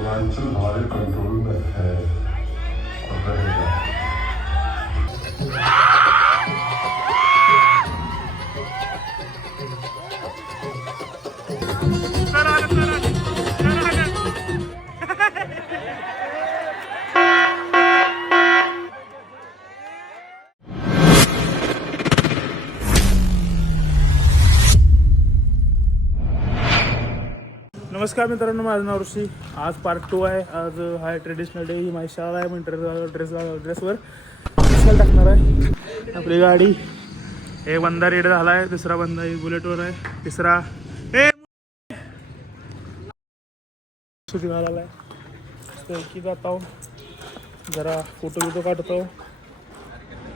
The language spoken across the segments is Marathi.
पूर्वांचल हमारे कंट्रोल में है और रहेगा। नमस्कार मित्रांनो, माझं नाव ऋषी. आज पार्ट 2 आहे. आज हा ट्रेडिशनल डे. ही माझी शाळा आहे. मी ड्रेसवर टाकणार आहे आपली गाडी. एक बंदा रेड झाला आहे, दुसरा बंदा बुलेटवर आहे, तिसरा सुधी घालायला आहे. की जात आहो, जरा फोटो बिटो काढतो,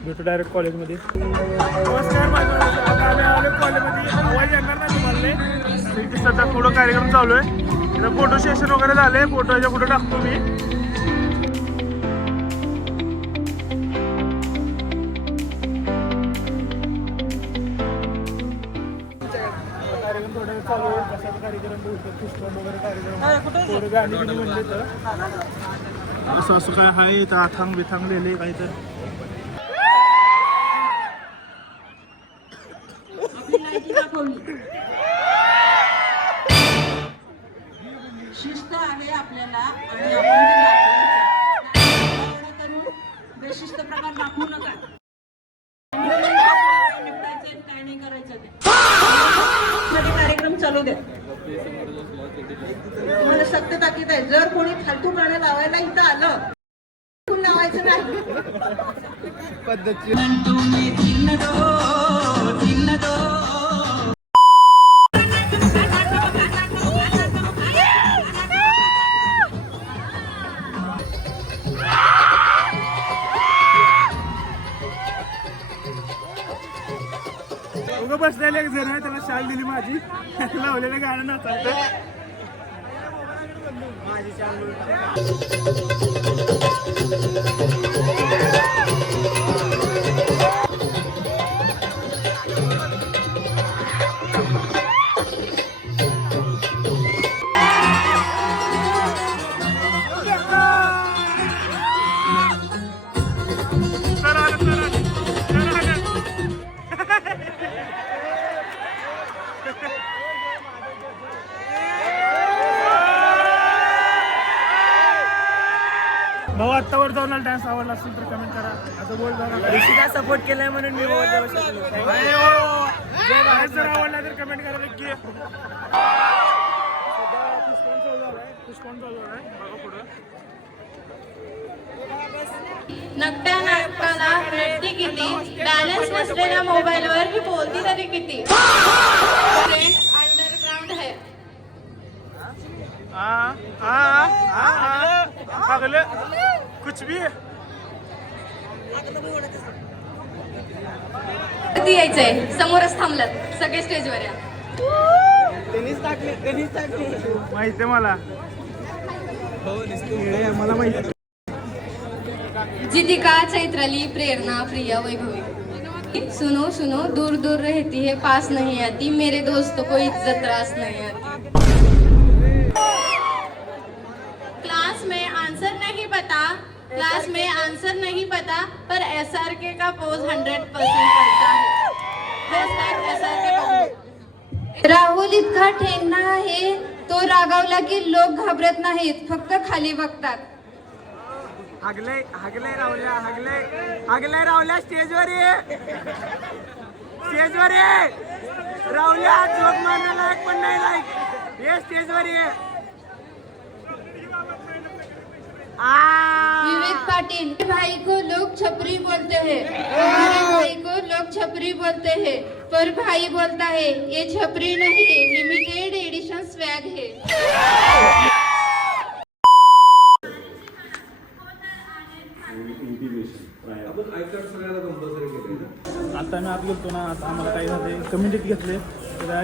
भेटू डायरेक्ट कॉलेजमध्ये. नमस्कार, आता आम्ही आलो कॉलेजमध्ये. आवाज येणार नाही तुम्हाला. इथे सध्या फोटो कार्यक्रम चालू आहे. इथं फोटो सेशन वगैरे झाले. फोटोच्या फोटो टाकतो मी. कार्यक्रम थोडा वेळ चालू आहे. कशाचा कार्यक्रम पुष्पन वगैरे कार्यक्रम थोडं गाणी बिणी म्हणले तर असं असं काय आहे. इथं आथांग बिथांग लिहिले काही तर. शिस्त आहे आपल्याला आणि आपण ते दाखवायचं. करून बेशिस्त प्रकार दाखवू नका. काय नाही करायचं ते कार्यक्रम चालू द्या. तुम्हाला सक्त ताकीद आहे, जर कोणी फालतू गाणं लावायला इथं आलं लावायचं नाही. बसलेले एक जण आहे, त्याला शाल दिली माझी. लावलेलं गाणं नाचायचं. माझी शाल भाऊ आत्तावर जाऊन डान्स आवडला असेल तर कमेंट करा. आता बोल जरा. ऋषीला सपोर्ट केलाय म्हणून मी बोलत जाऊ शकलो. जर आवडला तर कमेंट करा नक्की. पुष्पन चालू आहे बघा पुढं. नकट्या नाटकाला रडती किती, बॅलन्स नसलेल्या मोबाईलवर ही बोलती तरी किती. अंडरग्राउंड है. अगले कुछ भी कधी यायचंय, समोरच थांबलात सगळे स्टेजवर या. माहिती मला माहिती. जितिका, चैत्राली, प्रेरणा, प्रिया, वैभवी. सुनो सुनो, दूर दूर रहती है, पास नहीं आती, मेरे दोस्त को इज्जत त्रास नहीं आती. क्लास में आंसर नहीं पता पर SRK का पोज 100% पड़ता है. SRK. राहुल इतका ठेंगणा आहे, तो रागावला की लोक घाबरत नाहीत, फक्त खाली बघतात. हगले राहुल्या स्टेजवर ये. राहुल्या जोक मारण्याला लायक पण नाही लायक. ये स्टेजवर ये. विवेक पाटिल. भाई को लोग छपरी बोलते हैं, हमारे भाई को लोग छपरी बोलते हैं, पर भाई बोलता है ये छपरी नहीं, लिमिटेड एडिशन स्वैग है. आता मी आत गेलतो ना, आता आम्हाला काय झाले कमिटीत घेतले.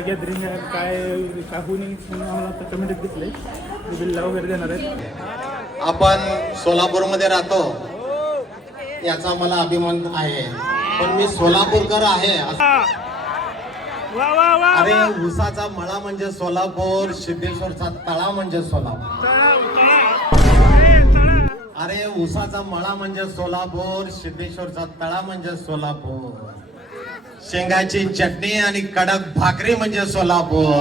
गॅदरिंग काय होऊ नये म्हणून आम्हाला आता कमिटीत घेतले. बिल्ला वगैरे देणार आहेत. आपण सोलापूरमध्ये राहतो याचा मला अभिमान आहे, पण मी सोलापूरकर आहे. अरे उसाचा मळा म्हणजे सोलापूर, सिद्धेश्वरचा तळा म्हणजे सोलापूर. अरे उसाचा मळा म्हणजे सोलापूर, सिद्धेश्वरचा तळा म्हणजे सोलापूर, शेंगाची चटणी आणि कडक भाकरी म्हणजे सोलापूर,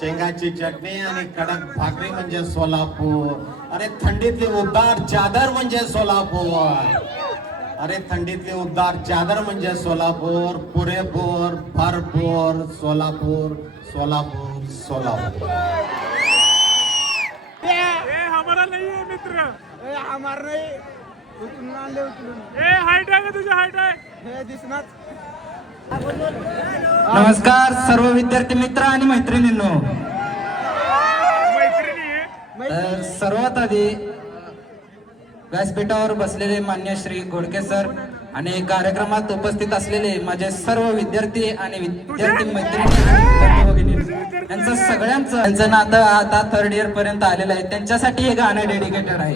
शेंगाची चटणी आणि कडक भाकरी म्हणजे सोलापूर. अरे थंडीतली उबदार चादर म्हणजे सोलापूर, अरे थंडीतली उबदार चादर म्हणजे सोलापूर. पुरेपूर, भरपूर, सोलापूर, सोलापूर, सोलापूर. हमारा नहीं है मित्र, हमार नाही उचलून आणले उचलून हाईट आहे का तुझी? हाईट आहे हे दिसणार. नमस्कार सर्व विद्यार्थी मित्र आणि मैत्रिणींनो. मैत्रिणी आहे. तर सर्वात आधी व्यासपीठावर बसलेले मान्य श्री घोडके सर आणि कार्यक्रमात उपस्थित असलेले माझे सर्व विद्यार्थी आणि विद्यार्थी मैत्रिणी आणि बंधू भगिनी यांचं सगळ्यांचं त्यांचं नातं आता 3rd इयर पर्यंत आलेलं आहे. त्यांच्यासाठी हे गाणं डेडिकेटेड आहे.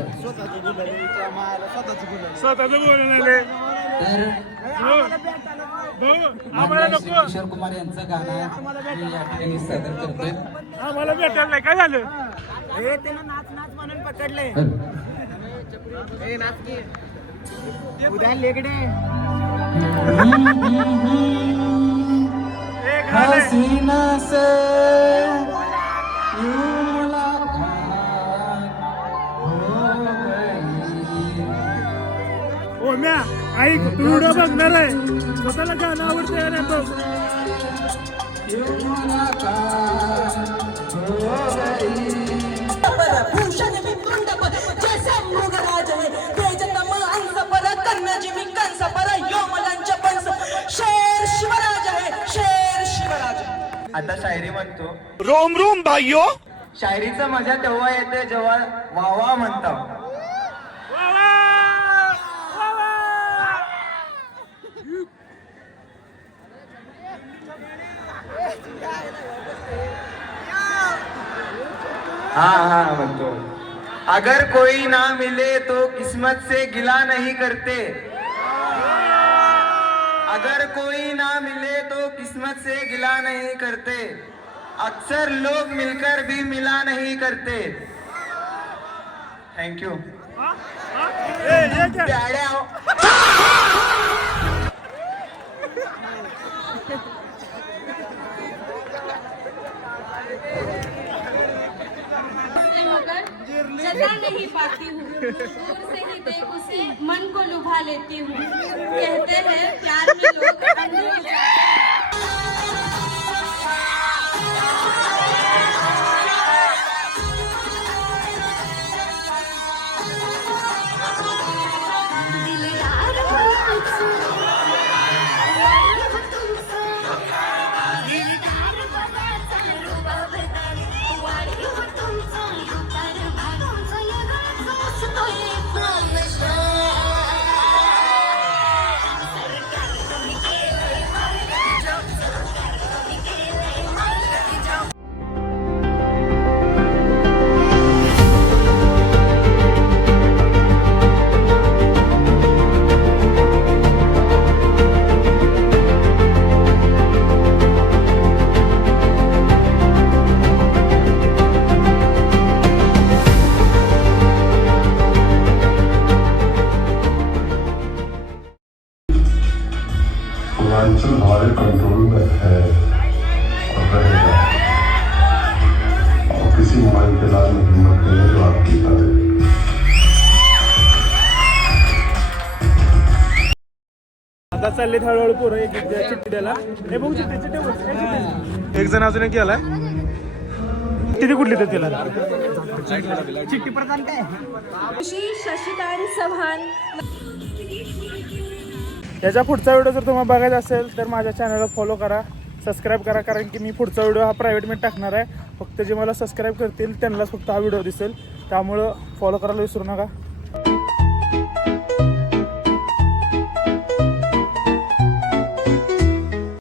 स्वतःच बोलले तर आम्हाला मान्य श्री नको, किशोर कुमार यांचं गाणं मी या ठिकाणी सादर करतोय. आम्हाला भेटायला नाही. काय झालं? हे त्यानं नाच नाच म्हणून पकडले. हे नाच की उद्या लेगडे एक झालंय. हसीना से यूं मुलाकात हो गई. ओ म्या ऐक, तू व्हिडिओ बघणार आहे, स्वतःला गाणं आवडतं ना बघ. यूं मुलाकात हो गई. भूषण विपुंड जैसे मृगराज है तेज तम अंस पर कर्ण जिमी कंस पर योमलंच पंस शेर शिवराज है शेर शिवराज. आता शायरी म्हणतो. रोम रोम भाइयों. शायरीचं मजा तेव्हा येते जेव्हा वावा म्हणतो. हाँ म्हणतो. अगर कोई ना मिले तो किस्मत से गिला नहीं करते, अगर कोई ना मिले तो किस्मत से गिला नहीं करते, अक्सर लोग मिलकर भी मिला नहीं करते. Thank you. जता नहीं पाती हूँ, दूर से ही देख उसे मन को लुभा लेती हूँ. कहते हैं प्यार में लोग अंधे हो जाते हैं. पूर्वांचल हमारे कंट्रोल में है और रहेगा, और किसी मोबाइल के लाल में हिम्मत नहीं है जो आपकी करे. आता चालले हळूहळू पोरं एक एक चिठ्ठी द्यायला. हे बघू चिठ्ठी चिठ्ठी बघ, हे चिठ्ठी. एक जण अजून एक गेलाय. किती कुठली तर तिला चिठ्ठी प्रदान काय शशिकांत चव्हाण. याचा पुढचा व्हिडिओ जर तुम्हाला बघायचा असेल तर माझ्या चॅनलला फॉलो करा, सबस्क्राईब करा, कारण की मी पुढचा व्हिडिओ हा प्रायव्हेटमध्ये टाकणार आहे. फक्त जे मला सबस्क्राईब करतील त्यांनाच फक्त हा व्हिडिओ दिसेल, त्यामुळं फॉलो करायला विसरू नका.